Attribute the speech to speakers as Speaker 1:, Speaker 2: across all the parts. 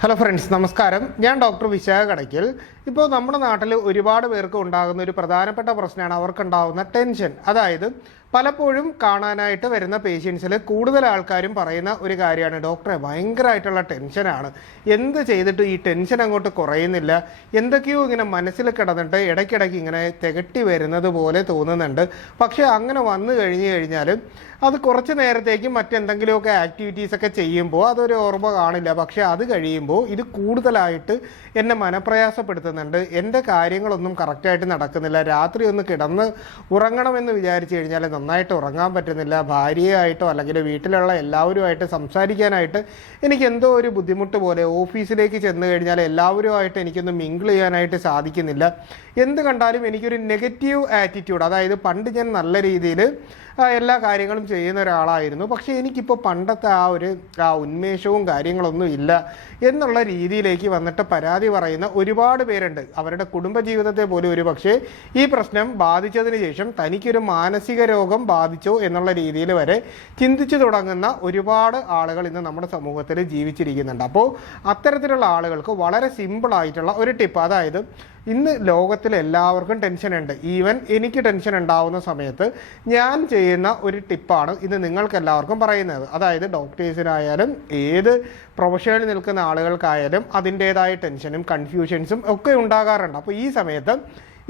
Speaker 1: Hello friends നമസ്കാരം. ഞാൻ doctor Vishakha Kadakkal ഇപ്പോൾ നമ്മുടെ നാട്ടിൽ ഒരുപാട് പേർക്ക് ഉണ്ടാകുന്ന ഒരു പ്രധാനപ്പെട്ട പ്രശ്നമാണ് അവർക്കുണ്ടാകുന്ന ടെൻഷൻ അതായത് പലപ്പോഴും കാണാനായിട്ട് വരുന്ന പേഷ്യൻസിൽ കൂടുതൽ ആൾക്കാരും പറയുന്ന ഒരു കാര്യമാണ്. ഡോക്ടറെ ഭയങ്കരമായിട്ടുള്ള ടെൻഷനാണ്. എന്ത് ചെയ്തിട്ട് ഈ ടെൻഷൻ അങ്ങോട്ട് കുറയുന്നില്ല. എന്തൊക്കെയോ ഇങ്ങനെ മനസ്സിൽ കിടന്നിട്ട് ഇടയ്ക്കിടയ്ക്ക് ഇങ്ങനെ തികട്ടി വരുന്നത് പോലെ തോന്നുന്നുണ്ട്. പക്ഷേ അങ്ങനെ വന്നു കഴിഞ്ഞു കഴിഞ്ഞാൽ അത് കുറച്ച് നേരത്തേക്ക് മറ്റെന്തെങ്കിലുമൊക്കെ ആക്ടിവിറ്റീസൊക്കെ ചെയ്യുമ്പോൾ അതൊരു ഓർമ്മ കാണില്ല. പക്ഷേ അത് കഴിയുമ്പോൾ ഇത് കൂടുതലായിട്ട് എന്നെ മനപ്രയാസപ്പെടുത്തുന്നുണ്ട്. എന്റെ കാര്യങ്ങളൊന്നും കറക്റ്റായിട്ട് നടക്കുന്നില്ല. രാത്രി ഒന്ന് കിടന്ന് ഉറങ്ങണമെന്ന് വിചാരിച്ചു കഴിഞ്ഞാൽ നന്നായിട്ട് ഉറങ്ങാൻ പറ്റുന്നില്ല ഭാര്യയായിട്ടോ അല്ലെങ്കിൽ വീട്ടിലുള്ള എല്ലാവരുമായിട്ട് സംസാരിക്കാനായിട്ട് എനിക്ക് എന്തോ ഒരു ബുദ്ധിമുട്ട് പോലെ ഓഫീസിലേക്ക് ചെന്ന് കഴിഞ്ഞാൽ എല്ലാവരുമായിട്ട് എനിക്കൊന്ന് മിങ്കിൾ ചെയ്യാനായിട്ട് സാധിക്കുന്നില്ല. എന്ത് കണ്ടാലും എനിക്കൊരു നെഗറ്റീവ് ആറ്റിറ്റ്യൂഡ് അതായത് പണ്ട് ഞാൻ നല്ല രീതിയിൽ എല്ലാ കാര്യങ്ങളും ചെയ്യുന്ന ഒരാളായിരുന്നു. പക്ഷേ എനിക്കിപ്പോൾ പണ്ടത്തെ ആ ഒരു ആ ഉന്മേഷവും കാര്യങ്ങളൊന്നും ഇല്ല എന്നുള്ള രീതിയിലേക്ക് വന്നിട്ട് പരാതി പറയുന്ന ഒരുപാട് പേരുണ്ട്. അവരുടെ കുടുംബജീവിതത്തെ പോലും ഒരു പക്ഷേ ഈ പ്രശ്നം ബാധിച്ചതിന് ശേഷം തനിക്കൊരു മാനസിക രോഗം ബാധിച്ചോ എന്നുള്ള രീതിയിൽ വരെ ചിന്തിച്ചു തുടങ്ങുന്ന ഒരുപാട് ആളുകൾ ഇന്ന് നമ്മുടെ സമൂഹത്തിൽ ജീവിച്ചിരിക്കുന്നുണ്ട്. അപ്പോൾ അത്തരത്തിലുള്ള ആളുകൾക്ക് വളരെ സിമ്പിളായിട്ടുള്ള ഒരു ടിപ്പ് അതായത് ഇന്ന് ലോകത്തിൽ എല്ലാവർക്കും ടെൻഷൻ ഉണ്ട്. ഈവൻ എനിക്ക് ടെൻഷൻ ഉണ്ടാവുന്ന സമയത്ത് ഞാൻ ചെയ്യുന്ന ഒരു ടിപ്പാണ് ഇത് നിങ്ങൾക്ക് എല്ലാവർക്കും പറയുന്നത്. അതായത് ഡോക്ടേഴ്സിനായാലും ഏത് പ്രൊഫഷനിൽ നിൽക്കുന്ന ആളുകൾക്കായാലും അതിന്റേതായ ടെൻഷനും കൺഫ്യൂഷൻസും ഒക്കെ ഉണ്ടാകാറുണ്ട്. അപ്പോൾ ഈ സമയത്ത്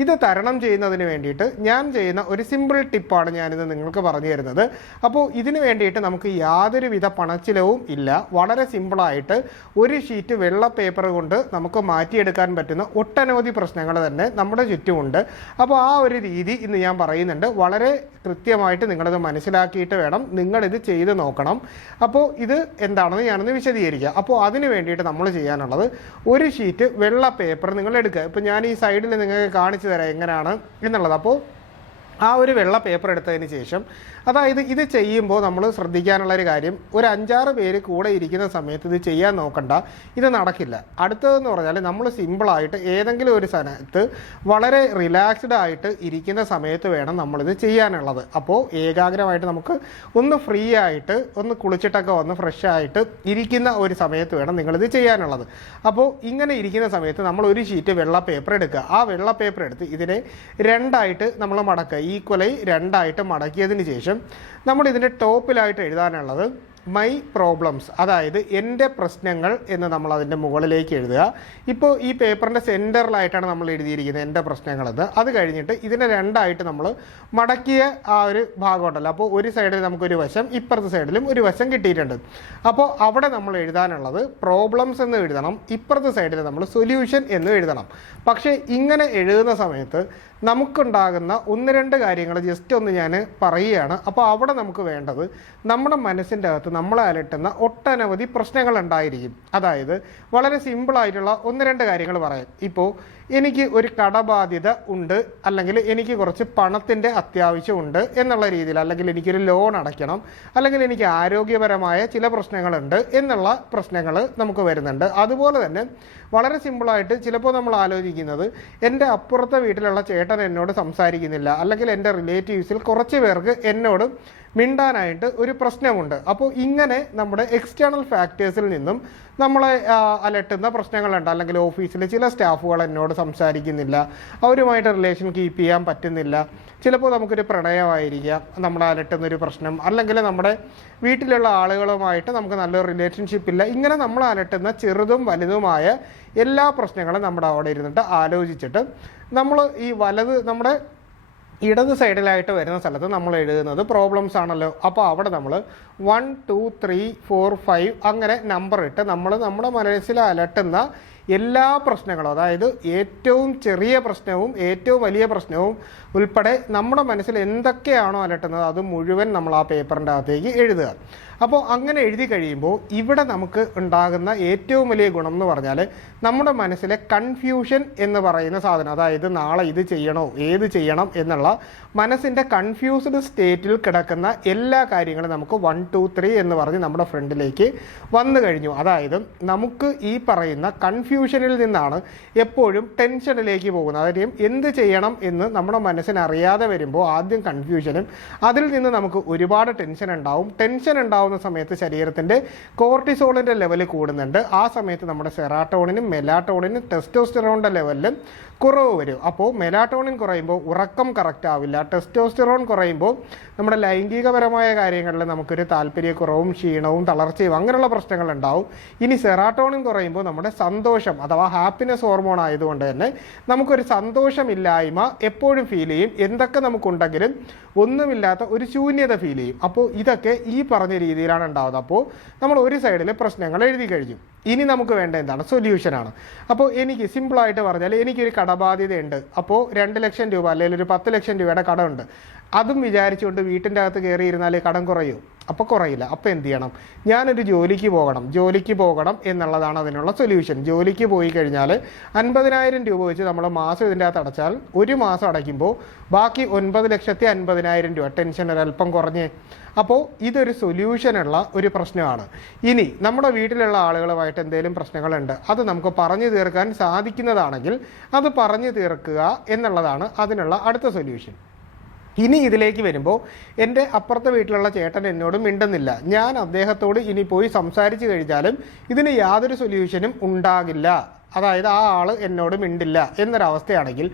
Speaker 1: ഇത് തരണം ചെയ്യുന്നതിന് വേണ്ടിയിട്ട് ഞാൻ ചെയ്യുന്ന ഒരു സിമ്പിൾ ടിപ്പാണ് ഞാനിത് നിങ്ങൾക്ക് പറഞ്ഞു തരുന്നത്. അപ്പോൾ ഇതിന് വേണ്ടിയിട്ട് നമുക്ക് യാതൊരുവിധ പണച്ചിലവും ഇല്ല. വളരെ സിമ്പിളായിട്ട് ഒരു ഷീറ്റ് വെള്ള പേപ്പർ കൊണ്ട് നമുക്ക് മാറ്റിയെടുക്കാൻ പറ്റുന്ന ഒട്ടനവധി പ്രശ്നങ്ങൾ തന്നെ നമ്മുടെ ചുറ്റുമുണ്ട്. അപ്പോൾ ആ ഒരു രീതി ഇന്ന് ഞാൻ പറയുന്നുണ്ട്. വളരെ കൃത്യമായിട്ട് നിങ്ങളിത് മനസ്സിലാക്കിയിട്ട് വേണം നിങ്ങളിത് ചെയ്ത് നോക്കണം. അപ്പോൾ ഇത് എന്താണെന്ന് ഞാനൊന്ന് വിശദീകരിക്കുക അപ്പോൾ അതിന് വേണ്ടിയിട്ട് നമ്മൾ ചെയ്യാനുള്ളത് ഒരു ഷീറ്റ് വെള്ള പേപ്പർ നിങ്ങൾ എടുക്കുക. ഇപ്പോൾ ഞാൻ ഈ സൈഡിൽ നിങ്ങൾക്ക് കാണിച്ചു തരാം എങ്ങനെയാണ് എന്നുള്ളത്. അപ്പോൾ ആ ഒരു വെള്ള പേപ്പർ എടുത്തതിന് ശേഷം അതായത് ഇത് ചെയ്യുമ്പോൾ നമ്മൾ ശ്രദ്ധിക്കാനുള്ള ഒരു കാര്യം ഒരു അഞ്ചാറ് പേര് കൂടെ ഇരിക്കുന്ന സമയത്ത് ഇത് ചെയ്യാൻ നോക്കണ്ട ഇത് നടക്കില്ല. അടുത്തതെന്ന് പറഞ്ഞാൽ നമ്മൾ സിമ്പിളായിട്ട് ഏതെങ്കിലും ഒരു സ്ഥലത്ത് വളരെ റിലാക്സ്ഡ് ആയിട്ട് ഇരിക്കുന്ന സമയത്ത് വേണം നമ്മളിത് ചെയ്യാനുള്ളത്. അപ്പോൾ ഏകാഗ്രമായിട്ട് നമുക്ക് ഒന്ന് ഫ്രീ ആയിട്ട് ഒന്ന് കുളിച്ചിട്ടൊക്കെ വന്ന് ഫ്രഷ് ആയിട്ട് ഇരിക്കുന്ന ഒരു സമയത്ത് വേണം നിങ്ങളിത് ചെയ്യാനുള്ളത്. അപ്പോൾ ഇങ്ങനെ ഇരിക്കുന്ന സമയത്ത് നമ്മൾ ഒരു ഷീറ്റ് വെള്ള പേപ്പർ എടുക്കുക. ആ വെള്ള പേപ്പർ എടുത്ത് ഇതിനെ രണ്ടായിട്ട് നമ്മൾ മടക്കുക. ഈക്വലായി രണ്ടായിട്ട് മടക്കിയതിന് ശേഷം നമ്മൾ ഇതിന്റെ ടോപ്പിലായിട്ട് എഴുതാനുള്ളത് മൈ പ്രോബ്ലംസ് അതായത് എന്റെ പ്രശ്നങ്ങൾ എന്ന് നമ്മൾ അതിന്റെ മുകളിലേക്ക് എഴുതുക. ഇപ്പോൾ ഈ പേപ്പറിന്റെ സെന്ററിലായിട്ടാണ് നമ്മൾ എഴുതിയിരിക്കുന്നത് എന്റെ പ്രശ്നങ്ങളെന്ന്. അത് കഴിഞ്ഞിട്ട് ഇതിനെ രണ്ടായിട്ട് നമ്മൾ മടക്കിയ ആ ഒരു ഭാഗമുണ്ടല്ലോ. അപ്പോൾ ഒരു സൈഡിൽ നമുക്കൊരു വശം ഇപ്പുറത്തെ സൈഡിലും ഒരു വശം കിട്ടിയിട്ടുണ്ട്. അപ്പോൾ അവിടെ നമ്മൾ എഴുതാനുള്ളത് പ്രോബ്ലംസ് എന്ന് എഴുതണം ഇപ്പുറത്തെ സൈഡിൽ നമ്മൾ സൊല്യൂഷൻ എന്ന് എഴുതണം. പക്ഷേ ഇങ്ങനെ എഴുതുന്ന സമയത്ത് നമുക്കുണ്ടാകുന്ന ഒന്ന് രണ്ട് കാര്യങ്ങൾ ജസ്റ്റ് ഒന്ന് ഞാൻ പറയുകയാണ്. അപ്പോൾ അവിടെ നമുക്ക് വേണ്ടത് നമ്മുടെ മനസ്സിന്റെ അകത്ത് നമ്മളെ അലട്ടുന്ന ഒട്ടനവധി പ്രശ്നങ്ങൾ ഉണ്ടായിരിക്കും അതായത് വളരെ സിമ്പിളായിട്ടുള്ള ഒന്ന് രണ്ട് കാര്യങ്ങൾ പറയാം. ഇപ്പോൾ എനിക്ക് ഒരു കടബാധ്യത ഉണ്ട് അല്ലെങ്കിൽ എനിക്ക് കുറച്ച് പണത്തിന്റെ അത്യാവശ്യമുണ്ട് എന്നുള്ള രീതിയിൽ അല്ലെങ്കിൽ എനിക്കൊരു ലോൺ അടയ്ക്കണം അല്ലെങ്കിൽ എനിക്ക് ആരോഗ്യപരമായ ചില പ്രശ്നങ്ങളുണ്ട് എന്നുള്ള പ്രശ്നങ്ങൾ നമുക്ക് വരുന്നുണ്ട്. അതുപോലെ തന്നെ വളരെ സിമ്പിളായിട്ട് ചിലപ്പോൾ നമ്മൾ ആലോചിക്കുന്നത് എന്റെ അപ്പുറത്തെ വീട്ടിലുള്ള ചേട്ടൻ എന്നോട് സംസാരിക്കുന്നില്ല അല്ലെങ്കിൽ എന്റെ റിലേറ്റീവ്സിൽ കുറച്ച് പേർക്ക് എന്നോട് മിണ്ടാനായിട്ട് ഒരു പ്രശ്നമുണ്ട്. അപ്പോൾ ഇങ്ങനെ നമ്മുടെ എക്സ്റ്റേണൽ ഫാക്ടേഴ്സിൽ നിന്നും നമ്മളെ അലട്ടുന്ന പ്രശ്നങ്ങളുണ്ട്. അല്ലെങ്കിൽ ഓഫീസിലെ ചില സ്റ്റാഫുകൾ എന്നോട് സംസാരിക്കുന്നില്ല. അവരുമായിട്ട് റിലേഷൻ കീപ്പ് ചെയ്യാൻ പറ്റുന്നില്ല. ചിലപ്പോൾ നമുക്കൊരു പ്രണയമായിരിക്കാം. നമ്മളെ അലട്ടുന്ന ഒരു പ്രശ്നം. അല്ലെങ്കിൽ നമ്മുടെ വീട്ടിലുള്ള ആളുകളുമായിട്ട് നമുക്ക് നല്ലൊരു റിലേഷൻഷിപ്പ് ഇല്ല. ഇങ്ങനെ നമ്മൾ അലട്ടുന്ന ചെറുതും വലുതുമായ എല്ലാ പ്രശ്നങ്ങളും നമ്മുടെ അവിടെ ഇരുന്നിട്ട് ആലോചിച്ചിട്ട് നമ്മൾ ഈ വലത് നമ്മുടെ ഇടത് സൈഡിലായിട്ട് വരുന്ന സ്ഥലത്ത് നമ്മൾ എഴുതുന്നത് പ്രോബ്ലംസ് ആണല്ലോ. അപ്പോൾ അവിടെ നമ്മൾ one two three four five അങ്ങനെ നമ്പർ ഇട്ട് നമ്മൾ നമ്മുടെ മനസ്സിൽ അലട്ടുന്ന എല്ലാ പ്രശ്നങ്ങളും അതായത് ഏറ്റവും ചെറിയ പ്രശ്നവും ഏറ്റവും വലിയ പ്രശ്നവും ഉൾപ്പെടെ നമ്മുടെ മനസ്സിൽ എന്തൊക്കെയാണോ അലട്ടുന്നത് അത് മുഴുവൻ നമ്മൾ ആ പേപ്പറിന്റെ അകത്തേക്ക് എഴുതുക. അപ്പോൾ അങ്ങനെ എഴുതി കഴിയുമ്പോൾ ഇവിടെ നമുക്ക് ഉണ്ടാകുന്ന ഏറ്റവും വലിയ ഗുണം എന്ന് പറഞ്ഞാൽ നമ്മുടെ മനസ്സിലെ കൺഫ്യൂഷൻ എന്ന് പറയുന്ന സാധനം അതായത് നാളെ ഇത് ചെയ്യണോ ഏത് ചെയ്യണം എന്നുള്ള മനസ്സിന്റെ കൺഫ്യൂസ്ഡ് സ്റ്റേറ്റിൽ കിടക്കുന്ന എല്ലാ കാര്യങ്ങളും നമുക്ക് വൺ ടു ത്രീ എന്ന് പറഞ്ഞ് നമ്മുടെ ഫ്രണ്ടിലേക്ക് വന്നു കഴിഞ്ഞു. അതായത് നമുക്ക് ഈ പറയുന്ന കൺഫ്യൂ കൺഫ്യൂഷനിൽ നിന്നാണ് എപ്പോഴും ടെൻഷനിലേക്ക് പോകുന്നത്. അതായത് എന്ത് ചെയ്യണം എന്ന് നമ്മുടെ മനസ്സിനറിയാതെ വരുമ്പോൾ ആദ്യം കൺഫ്യൂഷനും അതിൽ നിന്ന് നമുക്ക് ഒരുപാട് ടെൻഷൻ ഉണ്ടാവും. ടെൻഷൻ ഉണ്ടാവുന്ന സമയത്ത് ശരീരത്തിന്റെ കോർട്ടിസോളിന്റെ ലെവൽ കൂടുന്നുണ്ട്. ആ സമയത്ത് നമ്മുടെ സെറാട്ടോണിനും മെലാട്ടോണിനും ടെസ്റ്റോസ്റ്ററോണിന്റെ ലെവലിലും കുറവ് വരും. അപ്പോൾ മെലാട്ടോണിൻ കുറയുമ്പോൾ ഉറക്കം കറക്റ്റ് ആവില്ല. ടെസ്റ്റോസ്റ്ററോൺ കുറയുമ്പോൾ നമ്മുടെ ലൈംഗികപരമായ കാര്യങ്ങളിൽ നമുക്കൊരു താല്പര്യക്കുറവും ക്ഷീണവും തളർച്ചയും അങ്ങനെയുള്ള പ്രശ്നങ്ങൾ ഉണ്ടാവും. ഇനി സെറാട്ടോണിൻ കുറയുമ്പോൾ നമ്മുടെ സന്തോഷം അഥവാ ഹാപ്പിനെസ് ഹോർമോൺ ആയതുകൊണ്ട് തന്നെ നമുക്കൊരു സന്തോഷമില്ലായ്മ എപ്പോഴും ഫീൽ ചെയ്യും. എന്തൊക്കെ നമുക്കുണ്ടെങ്കിലും ഒന്നുമില്ലാത്ത ഒരു ശൂന്യത ഫീൽ ചെയ്യും. അപ്പോൾ ഇതൊക്കെ ഈ പറഞ്ഞ രീതിയിലാണ് ഉണ്ടാവുന്നത്. അപ്പോൾ നമ്മൾ ഒരു സൈഡിൽ പ്രശ്നങ്ങൾ എഴുതി കഴിഞ്ഞു. ഇനി നമുക്ക് വേണ്ട എന്താണ്? സൊല്യൂഷനാണ് അപ്പോൾ എനിക്ക് സിമ്പിളായിട്ട് പറഞ്ഞാൽ എനിക്കൊരു കടബാധ്യതയുണ്ട്. അപ്പോൾ രണ്ട് ലക്ഷം രൂപ അല്ലെങ്കിൽ ഒരു പത്ത് ലക്ഷം രൂപയുടെ കടമുണ്ട്. അതും വിചാരിച്ചുകൊണ്ട് വീട്ടിന്റെ അകത്ത് കയറിയിരുന്നാൽ കടം കുറയൂ. അപ്പോൾ കുറയില്ല. അപ്പോൾ എന്ത് ചെയ്യണം? ഞാനൊരു ജോലിക്ക് പോകണം. ജോലിക്ക് പോകണം എന്നുള്ളതാണ് അതിനുള്ള സൊല്യൂഷൻ ജോലിക്ക് പോയി കഴിഞ്ഞാൽ അൻപതിനായിരം രൂപ വെച്ച് നമ്മൾ മാസം ഇതിന്റെ അകത്ത് അടച്ചാൽ ഒരു മാസം അടയ്ക്കുമ്പോൾ ബാക്കി ഒൻപത് ലക്ഷത്തി അൻപതിനായിരം രൂപ. ടെൻഷൻ ഒരല്പം കുറഞ്ഞ്. അപ്പോൾ ഇതൊരു സൊല്യൂഷനുള്ള ഒരു പ്രശ്നമാണ്. ഇനി നമ്മുടെ വീട്ടിലുള്ള ആളുകളുമായിട്ട് എന്തെങ്കിലും പ്രശ്നങ്ങളുണ്ട് അത് നമുക്ക് പറഞ്ഞു തീർക്കാൻ സാധിക്കുന്നതാണെങ്കിൽ അത് പറഞ്ഞു തീർക്കുക എന്നുള്ളതാണ് അതിനുള്ള അടുത്ത സൊല്യൂഷൻ ഇനി ഇതിലേക്ക് വരുമ്പോൾ എന്റെ അപ്പുറത്തെ വീട്ടിലുള്ള ചേട്ടൻ എന്നോട് മിണ്ടുന്നില്ല. ഞാൻ അദ്ദേഹത്തോട് ഇനി പോയി സംസാരിച്ചു കഴിഞ്ഞാലും ഇതിന് യാതൊരു സൊല്യൂഷനും ഉണ്ടാകില്ല. അതായത് ആ ആൾ എന്നോട് മിണ്ടില്ല എന്നൊരവസ്ഥയാണെങ്കിൽ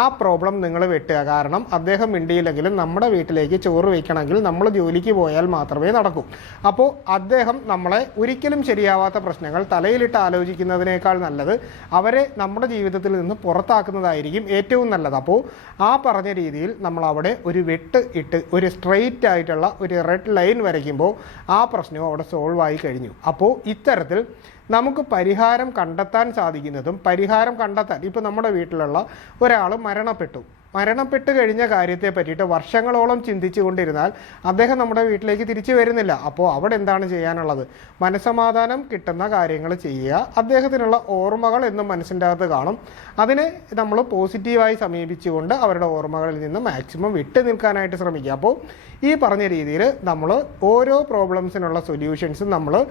Speaker 1: ആ പ്രോബ്ലം നിങ്ങൾ വെട്ടുക. കാരണം അദ്ദേഹം മിണ്ടിയില്ലെങ്കിലും നമ്മുടെ വീട്ടിലേക്ക് ചോറ് വയ്ക്കണമെങ്കിൽ നമ്മൾ ജോലിക്ക് പോയാൽ മാത്രമേ നടക്കൂ. അപ്പോൾ അദ്ദേഹം നമ്മളെ ഒരിക്കലും ശരിയാവാത്ത പ്രശ്നങ്ങൾ തലയിലിട്ട് ആലോചിക്കുന്നതിനേക്കാൾ നല്ലത് അവരെ നമ്മുടെ ജീവിതത്തിൽ നിന്ന് പുറത്താക്കുന്നതായിരിക്കും ഏറ്റവും നല്ലത്. അപ്പോൾ ആ പറഞ്ഞ രീതിയിൽ നമ്മൾ അവിടെ ഒരു വെട്ട് ഇട്ട് ഒരു സ്ട്രെയിറ്റ് ആയിട്ടുള്ള ഒരു റെഡ് ലൈൻ വരയ്ക്കുമ്പോൾ ആ പ്രശ്നവും അവിടെ സോൾവ് ആയി കഴിഞ്ഞു. അപ്പോൾ ഇത്തരത്തിൽ നമുക്ക് പരിഹാരം കണ്ടെത്താൻ സാധിക്കുന്നതും പരിഹാരം കണ്ടെത്താൻ ഇപ്പോൾ നമ്മുടെ വീട്ടിലുള്ള ഒരാൾ മരണപ്പെട്ടു. മരണപ്പെട്ട് കഴിഞ്ഞ കാര്യത്തെ പറ്റിയിട്ട് വർഷങ്ങളോളം ചിന്തിച്ചു കൊണ്ടിരുന്നാൽ അദ്ദേഹം നമ്മുടെ വീട്ടിലേക്ക് തിരിച്ചു വരുന്നില്ല. അപ്പോൾ അവിടെ എന്താണ് ചെയ്യാനുള്ളത്? മനസമാധാനം കിട്ടുന്ന കാര്യങ്ങൾ ചെയ്യുക. അദ്ദേഹത്തിനുള്ള ഓർമ്മകൾ എന്നും മനസ്സിന്റെ അകത്ത് കാണും. അതിനെ നമ്മൾ പോസിറ്റീവായി സമീപിച്ചുകൊണ്ട് അവരുടെ ഓർമ്മകളിൽ നിന്ന് മാക്സിമം വിട്ടു നിൽക്കാനായിട്ട് ശ്രമിക്കുക. അപ്പോൾ ഈ പറഞ്ഞ രീതിയിൽ നമ്മൾ ഓരോ പ്രോബ്ലംസിനുള്ള സൊല്യൂഷൻസും നമ്മൾ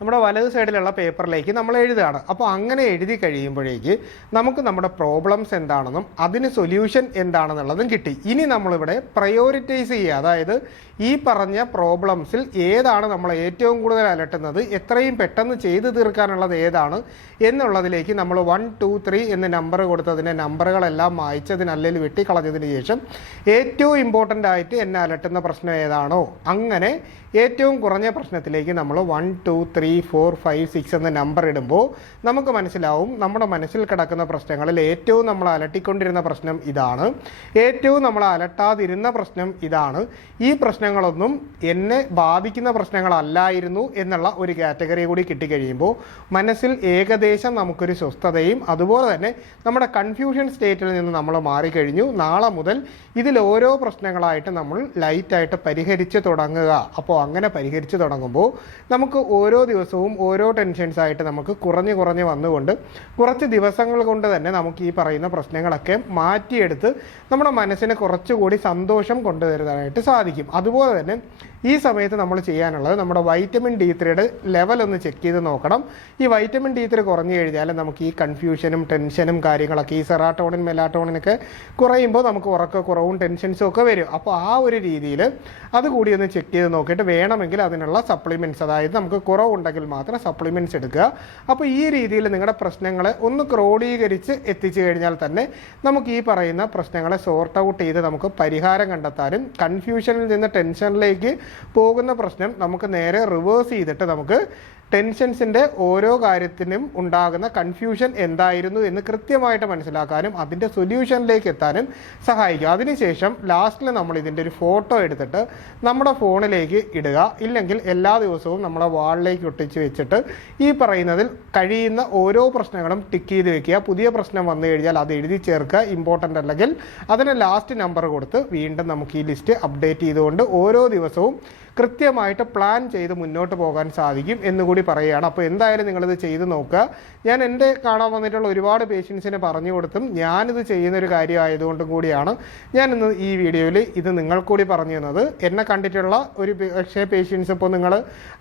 Speaker 1: നമ്മുടെ വലത് സൈഡിലുള്ള പേപ്പറിലേക്ക് നമ്മൾ എഴുതുകയാണ്. അപ്പോൾ അങ്ങനെ എഴുതി കഴിയുമ്പോഴേക്ക് നമുക്ക് നമ്മുടെ പ്രോബ്ലംസ് എന്താണെന്നും അതിന് സൊല്യൂഷൻ എന്താണെന്നുള്ളതും കിട്ടി. ഇനി നമ്മളിവിടെ പ്രയോറിറ്റൈസ് ചെയ്യുക. അതായത് ഈ പറഞ്ഞ പ്രോബ്ലംസിൽ ഏതാണ് നമ്മൾ ഏറ്റവും കൂടുതൽ അലട്ടുന്നത് എത്രയും പെട്ടെന്ന് ചെയ്തു തീർക്കാനുള്ളത് ഏതാണ് എന്നുള്ളതിലേക്ക് നമ്മൾ വൺ ടു ത്രീ എന്ന് നമ്പർ കൊടുത്തതിന്റെ നമ്പറുകളെല്ലാം മായ്ച്ചതിനല്ലെങ്കിൽ വെട്ടിക്കളഞ്ഞതിന് ശേഷം ഏറ്റവും ഇമ്പോർട്ടന്റ് ആയിട്ട് എന്നെ അലട്ടുന്ന പ്രശ്നം ഏതാണോ? അങ്ങനെ ഏറ്റവും കുറഞ്ഞ പ്രശ്നത്തിലേക്ക് നമ്മൾ one two three four five six എന്ന നമ്പർ ഇടുമ്പോൾ നമുക്ക് മനസ്സിലാവും നമ്മുടെ മനസ്സിൽ കിടക്കുന്ന പ്രശ്നങ്ങളിൽ ഏറ്റവും നമ്മൾ അലട്ടിക്കൊണ്ടിരുന്ന പ്രശ്നം ഇതാണ്. ഏറ്റവും നമ്മൾ അലട്ടാതിരുന്ന പ്രശ്നം ഇതാണ്. ഈ പ്രശ്നങ്ങളൊന്നും എന്നെ ബാധിക്കുന്ന പ്രശ്നങ്ങളല്ലായിരുന്നു എന്നുള്ള ഒരു കാറ്റഗറി കൂടി കിട്ടിക്കഴിയുമ്പോൾ മനസ്സിൽ ഏകദേശം നമുക്കൊരു സ്വസ്ഥതയും അതുപോലെ തന്നെ നമ്മുടെ കൺഫ്യൂഷൻ സ്റ്റേറ്റിൽ നിന്ന് നമ്മൾ മാറിക്കഴിഞ്ഞു. നാളെ മുതൽ ഇതിൽ ഓരോ പ്രശ്നങ്ങളായിട്ട് നമ്മൾ ലൈറ്റായിട്ട് പരിഹരിച്ച് തുടങ്ങുക. അപ്പോൾ അങ്ങനെ പരിഹരിച്ച് തുടങ്ങുമ്പോൾ നമുക്ക് ഓരോ ദിവസവും ഓരോ ടെൻഷൻസ് ആയിട്ട് നമുക്ക് കുറഞ്ഞ് കുറഞ്ഞ് വന്നുകൊണ്ട് കുറച്ച് ദിവസങ്ങൾ കൊണ്ട് തന്നെ നമുക്ക് ഈ പറയുന്ന പ്രശ്നങ്ങളൊക്കെ മാറ്റിയെടുത്ത് നമ്മുടെ മനസ്സിന് കുറച്ചുകൂടി സന്തോഷം കൊണ്ടുവരുന്നതായിട്ട് സാധിക്കും. അതുപോലെ തന്നെ ഈ സമയത്ത് നമ്മൾ ചെയ്യാനുള്ളത് നമ്മുടെ വൈറ്റമിൻ ഡി ത്രീയുടെ ലെവൽ ഒന്ന് ചെക്ക് ചെയ്ത് നോക്കണം. ഈ വൈറ്റമിൻ ഡി ത്രീ കുറഞ്ഞു കഴിഞ്ഞാൽ നമുക്ക് ഈ കൺഫ്യൂഷനും ടെൻഷനും കാര്യങ്ങളൊക്കെ ഈ സെറാട്ടോണിൻ മെലാട്ടോണിനൊക്കെ കുറയുമ്പോൾ നമുക്ക് ഉറക്ക കുറവും ടെൻഷൻസും ഒക്കെ വരും. അപ്പോൾ ആ ഒരു രീതിയിൽ അതുകൂടി ഒന്ന് ചെക്ക് ചെയ്ത് നോക്കിയിട്ട് വേണമെങ്കിൽ അതിനുള്ള സപ്ലിമെന്റ്സ് അതായത് നമുക്ക് കുറവുണ്ടെങ്കിൽ മാത്രം സപ്ലിമെന്റ്സ് എടുക്കുക. അപ്പോൾ ഈ രീതിയിൽ നിങ്ങളുടെ പ്രശ്നങ്ങളെ ഒന്ന് ക്രോഡീകരിച്ച് എത്തിച്ചു കഴിഞ്ഞാൽ തന്നെ നമുക്ക് ഈ പറയുന്ന പ്രശ്നങ്ങളെ സോർട്ട് ഔട്ട് ചെയ്ത് നമുക്ക് പരിഹാരം കണ്ടെത്താനും കൺഫ്യൂഷനിൽ നിന്ന് ടെൻഷനിലേക്ക് പോകുന്ന പ്രശ്നം നമുക്ക് നേരെ റിവേഴ്സ് ചെയ്തിട്ട് നമുക്ക് ടെൻഷൻസിന്റെ ഓരോ കാര്യത്തിനും ഉണ്ടാകുന്ന കൺഫ്യൂഷൻ എന്തായിരുന്നു എന്ന് കൃത്യമായിട്ട് മനസ്സിലാക്കാനും അതിന്റെ സൊല്യൂഷനിലേക്ക് എത്താനും സഹായിക്കും. അതിനുശേഷം ലാസ്റ്റിൽ നമ്മൾ ഇതിന്റെ ഒരു ഫോട്ടോ എടുത്തിട്ട് നമ്മുടെ ഫോണിലേക്ക് ഇടുക. ഇല്ലെങ്കിൽ എല്ലാ ദിവസവും നമ്മളെ വാളിലേക്ക് ഒട്ടിച്ച് വെച്ചിട്ട് ഈ പറയുന്നതിൽ കഴിയുന്ന ഓരോ പ്രശ്നങ്ങളും ടിക്ക് ചെയ്ത് വെക്കുക. പുതിയ പ്രശ്നം വന്നു കഴിഞ്ഞാൽ അത് എഴുതി ചേർക്കുക. ഇമ്പോർട്ടന്റ് അല്ലെങ്കിൽ അതിന് ലാസ്റ്റ് നമ്പർ കൊടുത്ത് വീണ്ടും നമുക്ക് ഈ ലിസ്റ്റ് അപ്ഡേറ്റ് ചെയ്തുകൊണ്ട് ഓരോ ദിവസവും കൃത്യമായിട്ട് പ്ലാൻ ചെയ്ത് മുന്നോട്ട് പോകാൻ സാധിക്കും എന്നുകൂടി പറയുകയാണ്. അപ്പോൾ എന്തായാലും നിങ്ങളിത് ചെയ്ത് നോക്കുക. ഞാൻ എന്റെ കാണാൻ വന്നിട്ടുള്ള ഒരുപാട് പേഷ്യൻസിനെ പറഞ്ഞു കൊടുത്തും ഞാനിത് ചെയ്യുന്ന ഒരു കാര്യമായതുകൊണ്ടും കൂടിയാണ് ഞാൻ ഇന്ന് ഈ വീഡിയോയിൽ ഇത് നിങ്ങൾക്കൂടി പറഞ്ഞു തന്നത്. എന്നെ കണ്ടിട്ടുള്ള ഒരു പക്ഷേ പേഷ്യൻസ് ഇപ്പോൾ നിങ്ങൾ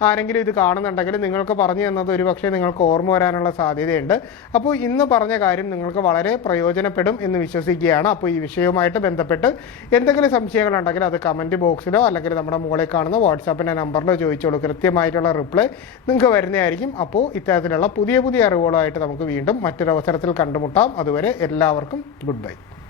Speaker 1: ആരെങ്കിലും ഇത് കാണുന്നുണ്ടെങ്കിൽ നിങ്ങൾക്ക് പറഞ്ഞു തന്നത് ഒരു പക്ഷേ നിങ്ങൾക്ക് ഓർമ്മ വരാനുള്ള സാധ്യതയുണ്ട്. അപ്പോൾ ഇന്ന് പറഞ്ഞ കാര്യം നിങ്ങൾക്ക് വളരെ പ്രയോജനപ്പെടും എന്ന് വിശ്വസിക്കുകയാണ്. അപ്പോൾ ഈ വിഷയവുമായിട്ട് ബന്ധപ്പെട്ട് എന്തെങ്കിലും സംശയങ്ങളുണ്ടെങ്കിൽ അത് കമന്റ് ബോക്സിലോ അല്ലെങ്കിൽ നമ്മുടെ മുകളിൽ കാണുന്ന വാട്സാപ്പിന്റെ നമ്പറിലോ ചോദിച്ചോളൂ. കൃത്യമായിട്ടുള്ള റിപ്ലൈ നിങ്ങൾക്ക് വരുന്നതായിരിക്കും. അപ്പോൾ ഇത്തരത്തിലുള്ള പുതിയ പുതിയ അറിവുകളുമായിട്ട് നമുക്ക് വീണ്ടും മറ്റൊരവസരത്തിൽ കണ്ടുമുട്ടാം. അതുവരെ എല്ലാവർക്കും ഗുഡ് ബൈ.